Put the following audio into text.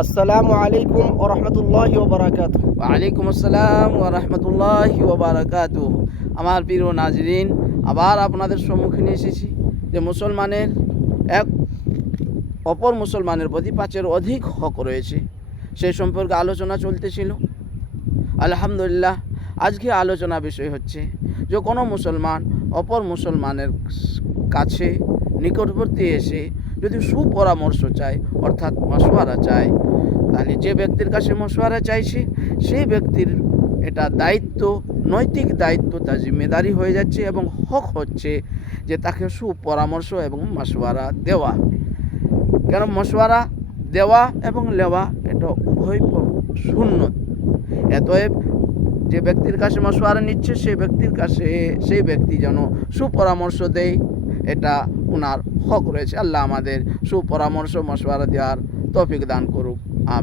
আসসালামু আলাইকুম ও রহমতুল্লাহ ওবরাকাত ওয়ালাইকুম আসসালাম ও রহমতুল্লাহ ওবরাকাত আমার প্রিয় নাজরিন, আবার আপনাদের সম্মুখীন এসেছি যে মুসলমানের এক অপর মুসলমানের প্রতি পাঁচের অধিক হক রয়েছে। সেই সম্পর্কে আলোচনা চলতেছিল। আলহামদুলিল্লাহ, আজকে আলোচনা বিষয় হচ্ছে যে কোনো মুসলমান অপর মুসলমানের কাছে নিকটবর্তী এসে যদি সুপরামর্শ চায়, অর্থাৎ মশওয়ারা চায়, তাহলে যে ব্যক্তির কাছে মশওয়ারা চাইছে, সেই ব্যক্তির এটা দায়িত্ব, নৈতিক দায়িত্ব তার জিম্মেদারি হয়ে যাচ্ছে এবং হক হচ্ছে যে তাকে সুপরামর্শ এবং মশওয়ারা দেওয়া। কেন মশওয়ারা দেওয়া এবং লেওয়া এটা উভয় শূন্য। এতএব যে ব্যক্তির কাছে মশওয়ারা নিচ্ছে সেই ব্যক্তির কাছে, সেই ব্যক্তি যেন সুপরামর্শ দেয়, এটা ওনার হক রয়েছে। আল্লাহ আমাদের সুপরামর্শ মশওয়ারা দেওয়ার তৌফিক দান করুক।